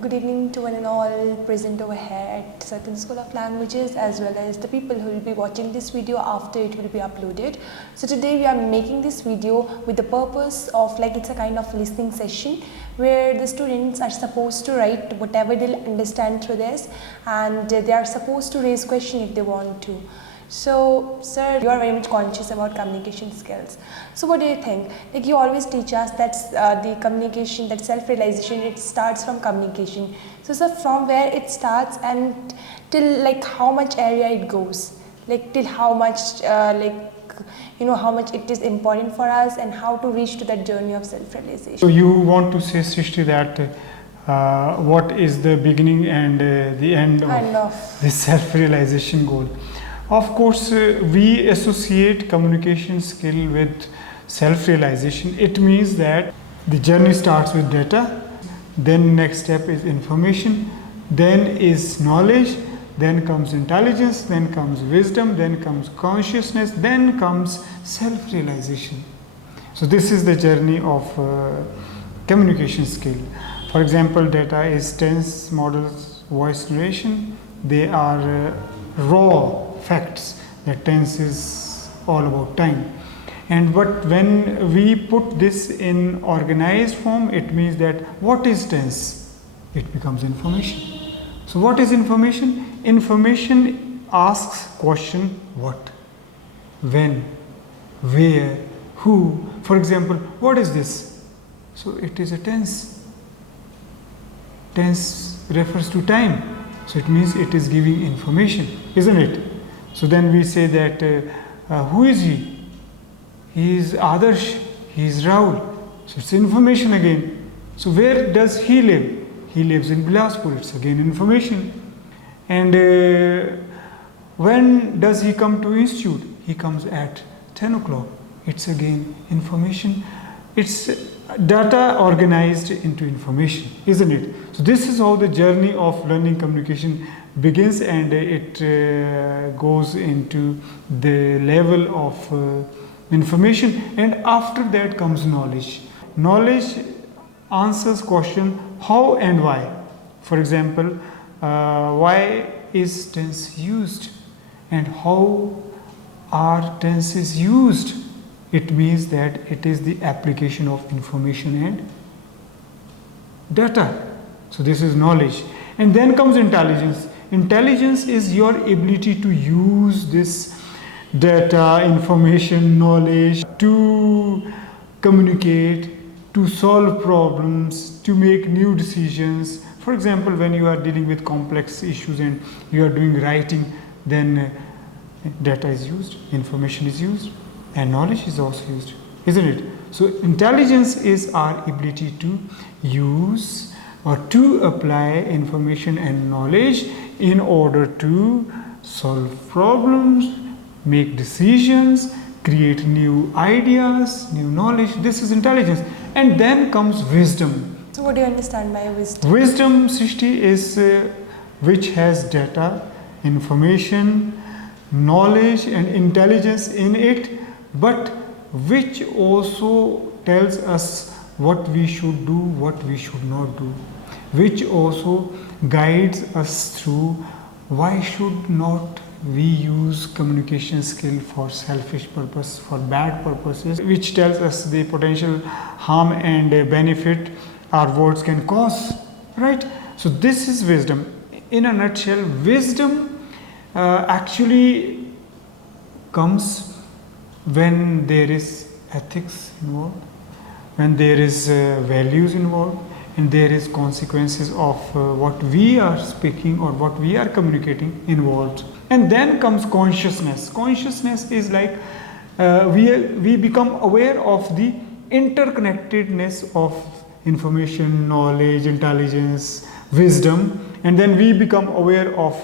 good evening to one and all present over here at Certain School of Languages, as well as the people who will be watching this video after it will be uploaded. So today we are making this video with the purpose of, like, it's a kind of listening session where the students are supposed to write whatever they'll understand through this, and they are supposed to raise question if they want to. So, sir, you are very much conscious about communication skills. So, what do you think? Like, you always teach us that the communication, that self-realization, it starts from communication. So, sir, from where it starts and till, like, how much area it goes, like till how much, how much it is important for us and how to reach to that journey of self-realization. So, you want to say, Srishti, that what is the beginning and the end of the self-realization goal? Of course, we associate communication skill with self-realization. It means that the journey starts with data, then next step is information, then is knowledge, then comes intelligence, then comes wisdom, then comes consciousness, then comes self-realization. So this is the journey of communication skill. For example, data is tense, models, voice narration. They are raw facts. That tense is all about time. But when we put this in organized form, it means that what is tense? It becomes information. So what is information? Information asks question what, when, where, who. For example, what is this? So it is a tense. Tense refers to time. So it means it is giving information, isn't it? So then we say that who is he? He is Adarsh, he is Rahul. So it's information again. So where does he live? He lives in Bilaspur, it's again information. And when does he come to institute? He comes at 10 o'clock. It's again information. It's data organized into information, isn't it? So this is how the journey of learning communication begins, and it goes into the level of information, and after that comes knowledge. Knowledge answers question how and why. For example, why is tense used and how are tenses used? It means that it is the application of information and data. So this is knowledge. And then comes intelligence. Intelligence is your ability to use this data, information, knowledge to communicate, to solve problems, to make new decisions. For example, when you are dealing with complex issues and you are doing writing, then data is used, information is used, and knowledge is also used, isn't it? So intelligence is our ability to use or to apply information and knowledge in order to solve problems, make decisions, create new ideas, new knowledge. This is intelligence. And then comes wisdom. So what do you understand by wisdom? Wisdom, Srishti, is which has data, information, knowledge and intelligence in it, but which also tells us what we should do, what we should not do, which also guides us through why should not we use communication skill for selfish purpose, for bad purposes, which tells us the potential harm and benefit our words can cause, right? So this is wisdom. In a nutshell, wisdom actually comes when there is ethics involved, when there is values involved, and there is consequences of what we are speaking or what we are communicating involved. And then comes consciousness. Consciousness is like we become aware of the interconnectedness of information, knowledge, intelligence, wisdom, and then we become aware of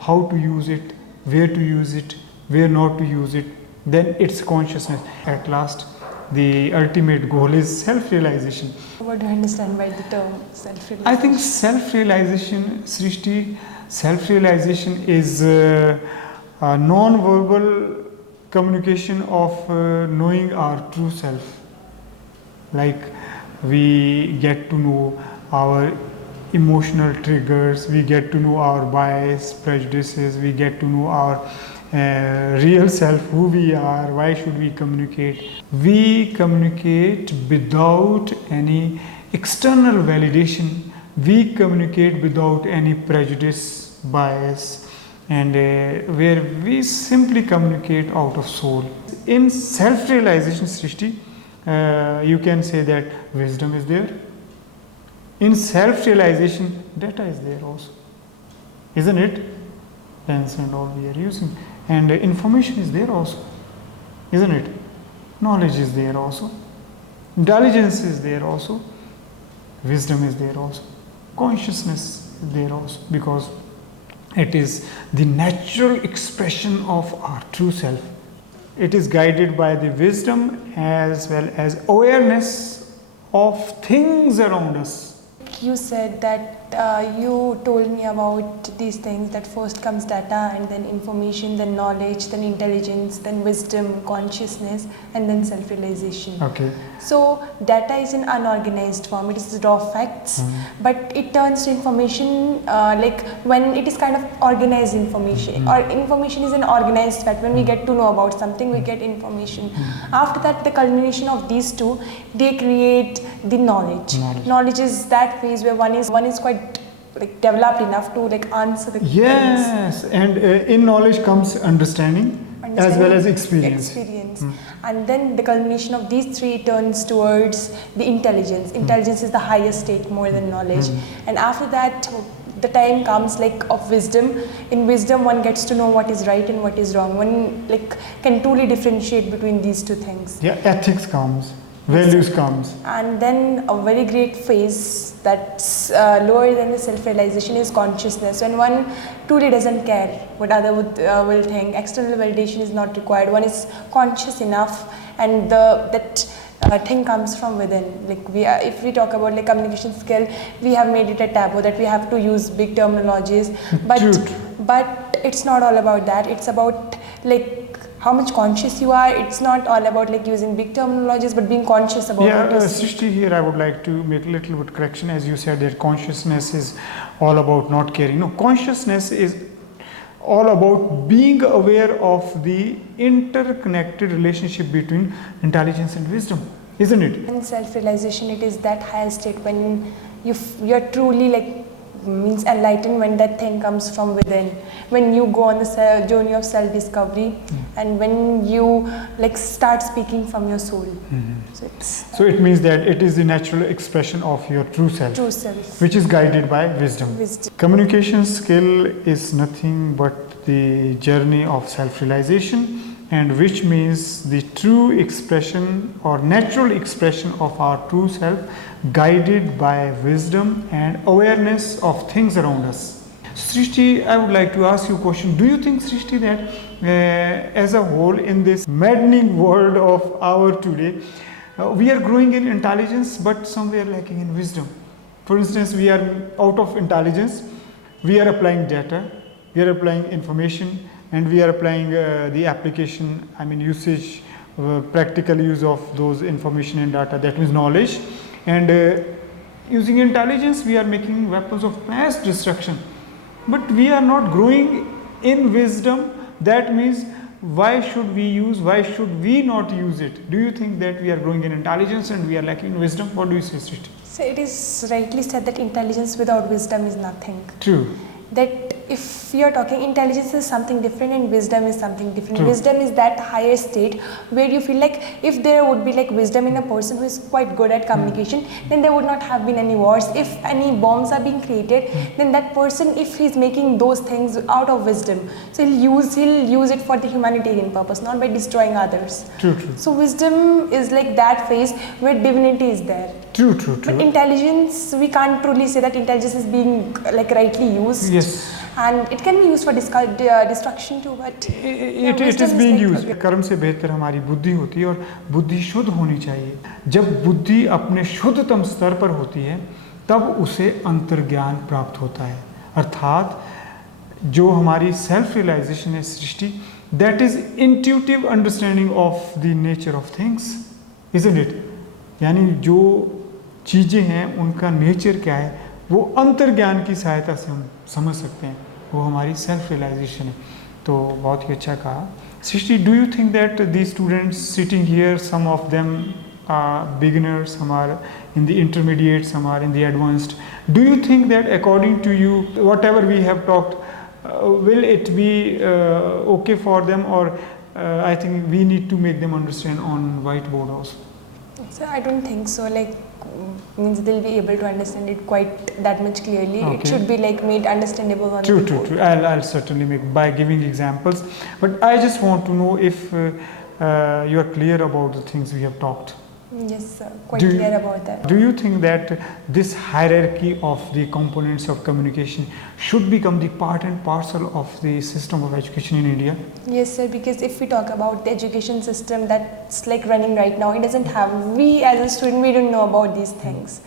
how to use it, where to use it, where not to use it. Then it's consciousness. At last, the ultimate goal is self-realization. What do you understand by the term self-realization? I think self-realization, Srishti, self-realization is a non-verbal communication of knowing our true self. Like we get to know our emotional triggers, we get to know our bias, prejudices, we get to know our real self, who we are, why should we communicate. We communicate without any external validation, we communicate without any prejudice, bias, and where we simply communicate out of soul. In self-realization, Srishti, you can say that wisdom is there. In self-realization, data is there also, isn't it? Pens and all we are using, and information is there also, isn't it? Knowledge is there also, intelligence is there also, wisdom is there also, consciousness is there also, because it is the natural expression of our true self. It is guided by the wisdom as well as awareness of things around us. You said that you told me about these things, that first comes data and then information, then knowledge, then intelligence, then wisdom, consciousness, and then self-realization. Okay. So data is in unorganized form, it is raw facts, but it turns to information like when it is kind of organized information, or information is an organized fact. When we get to know about something, we get information. After that, the culmination of these two, they create the knowledge. Knowledge is that phase where one is quite like developed enough to like answer the yes things. And in knowledge comes understanding as well as experience. And then the culmination of these three turns towards the intelligence. Intelligence is the highest state, more than knowledge. And after that, the time comes like of wisdom. In wisdom, one gets to know what is right and what is wrong. One like can truly differentiate between these two things. Yeah, ethics comes, values comes. And then a very great phase that's lower than the self-realization is consciousness. When one truly doesn't care what other will think, external validation is not required. One is conscious enough, and that thing comes from within. Like if we talk about like communication skill, we have made it a taboo that we have to use big terminologies, but it's not all about that. It's about like how much conscious you are. It's not all about like using big terminologies, but being conscious about it. Srishti, here I would like to make a little bit correction. As you said that consciousness is all about not caring. No, consciousness is all about being aware of the interconnected relationship between intelligence and wisdom, isn't it? In self-realization, it is that higher state when you're truly like means enlightened, when that thing comes from within, when you go on the journey of self-discovery, and when you like start speaking from your soul. So it means that it is the natural expression of your true self, which is guided by wisdom. Communication skill is nothing but the journey of self-realization, and which means the true expression or natural expression of our true self, guided by wisdom and awareness of things around us. Srishti, I would like to ask you a question. Do you think, Srishti, that as a whole in this maddening world of our today, we are growing in intelligence but somewhere lacking in wisdom? For instance, we are out of intelligence, we are applying data, we are applying information, and we are applying the application, usage, practical use of those information and data, that means knowledge. And using intelligence, we are making weapons of mass destruction. But we are not growing in wisdom. That means why should we not use it? Do you think that we are growing in intelligence and we are lacking in wisdom? What do you say, Srishti? So it is rightly said that intelligence without wisdom is nothing. True. That if you are talking, intelligence is something different and wisdom is something different. True. Wisdom is that higher state where you feel like if there would be like wisdom in a person who is quite good at communication, then there would not have been any wars. If any bombs are being created, then that person, if he's making those things out of wisdom, so he'll use it for the humanitarian purpose, not by destroying others. True. So wisdom is like that phase where divinity is there. True. But intelligence, we can't truly say that intelligence is being like rightly used. Yes. And it can be used for destruction too, but it is being used. कर्म से बेहतर हमारी बुद्धि होती है और बुद्धि शुद्ध होनी चाहिए. जब बुद्धि अपने शुद्धतम स्तर पर होती है, तब उसे अंतर्ज्ञान प्राप्त होता है. अर्थात जो हमारी सेल्फ रियलाइजेशन है सृष्टि, that is intuitive understanding of the nature of things, isn't it? यानी जो चीज़ें हैं उनका नेचर क्या है वो अंतर्ज्ञान की सहायता से हम समझ सकते हैं, वो हमारी सेल्फ रियलाइजेशन है। तो बहुत ही अच्छा कहा। Srishti, do you think that these students sitting here, some of them beginners, some are in the intermediate, some are in the advanced. Do you think that according to you, whatever we have talked, will it be okay for them, or I think we need to make them understand on whiteboard also? So I don't think so. Like means they'll be able to understand it quite that much clearly. Okay. It should be like made understandable on True, the board. true. I'll certainly make by giving examples. But I just want to know if you are clear about the things we have talked. Yes, sir. Quite clear about that. Do you think that this hierarchy of the components of communication should become the part and parcel of the system of education in India? Yes, sir. Because if we talk about the education system that's like running right now, it doesn't have. We as a student, we don't know about these things.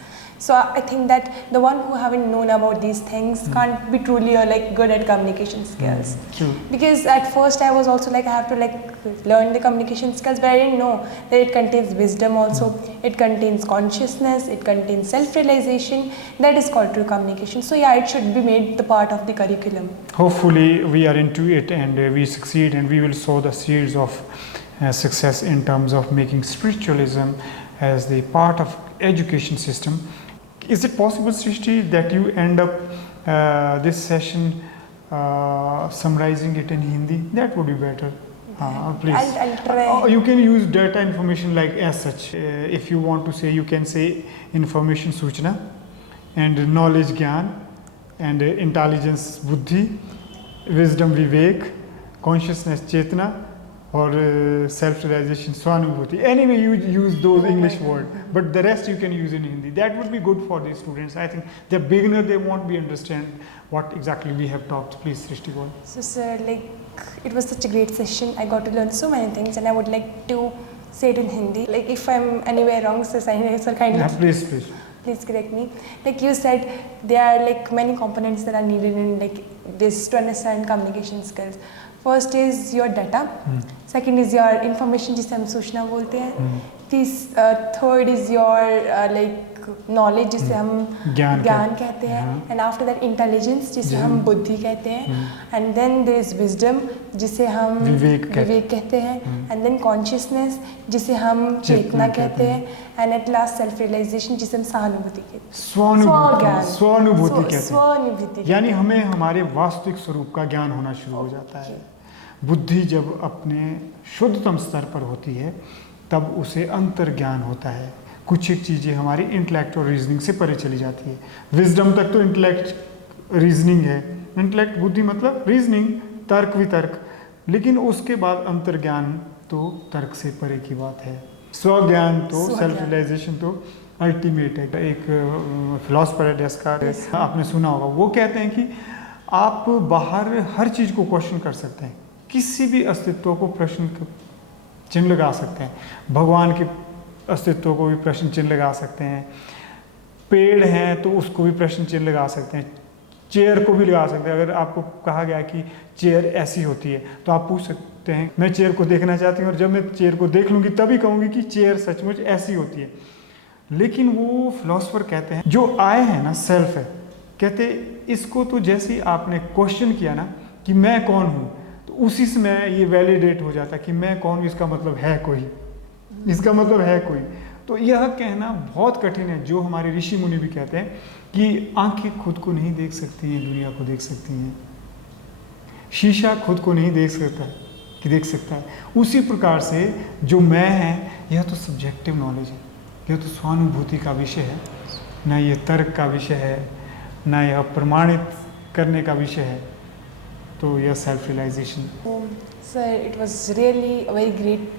So I think that the one who haven't known about these things can't be truly or like good at communication skills. True. Because at first I was also like I have to like learn the communication skills, but I didn't know that it contains wisdom also. It contains consciousness. It contains self-realization. That is called true communication. So yeah, it should be made the part of the curriculum. Hopefully we are into it and we succeed, and we will sow the seeds of success in terms of making spiritualism as the part of education system. Is it possible, Srishti, that you end up this session summarizing it in Hindi? That would be better. Please. I'll try. You can use data information like as such. If you want to say, you can say information Suchna, and knowledge Gyan, and intelligence Buddhi, wisdom Vivek, consciousness Chetna, or self-realization Swanubhuti. Anyway, you use those English words, but the rest you can use in Hindi. That would be good for these students. I think they're beginner, they won't be understand what exactly we have talked. Please, Srishti, go on. So sir, like it was such a great session. I got to learn so many things, and I would like to say it in Hindi. Like if I'm anywhere wrong, sir, kindly. Yeah, please. Please correct me. Like you said, there are like many components that are needed in like this to understand communication skills. First is your data. Second is your information, जिसे हम सूचना बोलते हैं. Third is your like knowledge, जिसे हम ज्ञान कहते हैं. And after that intelligence, जिसे हम बुद्धि कहते हैं. And then there is wisdom, जिसे हम विवेक कहते हैं. And then consciousness, जिसे हम चेतना कहते हैं. And at last self realization, जिसे हम सहानुभूति कहते हैं. स्वानुभूति कहते हैं. यानी हमें हमारे वास्तविक स्वरूप का ज्ञान होना शुरू हो जाता है. बुद्धि जब अपने शुद्धतम स्तर पर होती है, तब उसे अंतर्ज्ञान होता है. कुछ एक चीज़ें हमारी इंटेलेक्ट और रीजनिंग से परे चली जाती है. विजडम तक तो इंटेलेक्ट रीजनिंग है. इंटेलेक्ट बुद्धि मतलब रीजनिंग, तर्क वितर्क. लेकिन उसके बाद अंतर्ज्ञान तो तर्क से परे की बात है. स्वज्ञान तो सेल्फ रियलाइजेशन तो अल्टीमेट है. एक फिलोसफर है डेस्कार्ट, आपने सुना होगा, वो कहते हैं कि आप बाहर हर चीज़ को क्वेश्चन कर सकते हैं. किसी भी अस्तित्व को प्रश्न चिन्ह लगा सकते हैं. भगवान के अस्तित्व को भी प्रश्न चिन्ह लगा सकते हैं. पेड़ हैं तो उसको भी प्रश्न चिन्ह लगा सकते हैं. चेयर को भी लगा सकते हैं. अगर आपको कहा गया कि चेयर ऐसी होती है तो आप पूछ सकते हैं, मैं चेयर को देखना चाहती हूँ, और जब मैं चेयर को देख लूँगी तभी कहूँगी कि चेयर सचमुच ऐसी होती है. लेकिन वो फिलोसफर कहते हैं, जो आए हैं ना, सेल्फ है, कहते इसको तो जैसे ही आपने क्वेश्चन किया ना कि मैं कौन हूँ, तो उसी से मैं ये वैलिडेट हो जाता कि मैं कौन हूँ. इसका मतलब है कोई, इसका मतलब है कोई. तो यह कहना बहुत कठिन है. जो हमारे ऋषि मुनि भी कहते हैं कि आंखें खुद को नहीं देख सकती हैं, दुनिया को देख सकती हैं. शीशा खुद को नहीं देख सकता कि देख सकता है. उसी प्रकार से जो मैं है, यह तो सब्जेक्टिव नॉलेज है, यह तो स्वानुभूति का विषय है, ना ये तर्क का विषय है, ना यह प्रमाणित करने का विषय है. तो यह self realisation. Sir, it was really very great.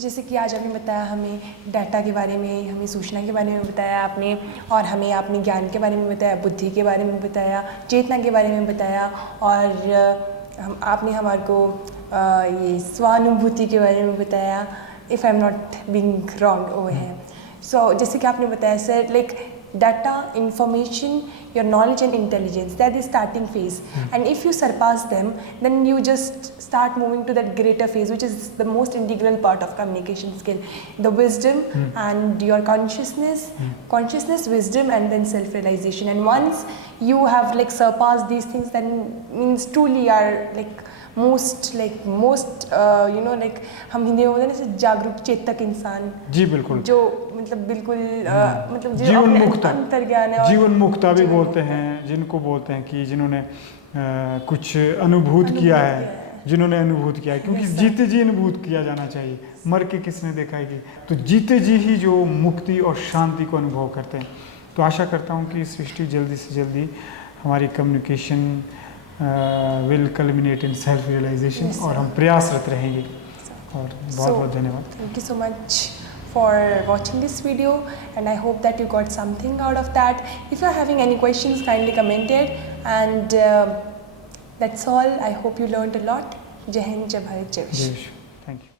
जैसे कि आज आपने बताया हमें डाटा के बारे में, हमें सूचना के बारे में बताया आपने, और हमें आपने ज्ञान के बारे में बताया, बुद्धि के बारे में बताया, चेतना के बारे में बताया, और आपने हमारे को ये स्वानुभूति के बारे में बताया. If I am not being wrong over है. सो जैसे कि आपने बताया sir, like data, information, your knowledge and intelligence. That is starting phase. And if you surpass them, then you just start moving to that greater phase, which is the most integral part of communication skill. The wisdom and your consciousness, wisdom, and then self-realization. And once you have like surpassed these things, then means truly are like most you know like हम हिंदी में बोलते हैं ना जागरूक चेतक इंसान जी बिल्कुल जो मतलब बिल्कुल मतलब जो जीवन अपने मुक्त अंतर ज्ञान है और जीवन मुक्ता भी बोलते हैं जिनको बोलते हैं कि जिन्होंने कुछ अनुभूत किया है जिन्होंने अनुभूत किया है क्योंकि जीते जी अनुभूत किया जाना चाहिए मर के किसने देखा है कि तो जीते जी ही जो मुक्ति और शांति को अनुभव करते हैं तो आशा करता हूँ कि सृष्टि जल्दी से जल्दी हमारी communication will culminate in self realisation और हम प्रयासरत रहेंगे और बहुत बहुत धन्यवाद thank you so much for watching this video, and I hope that you got something out of that. If you are having any questions, kindly comment it, and that's all. I hope you learned a lot. Jai Hind, Jai Bharat, Jai Vishnu. Thank you.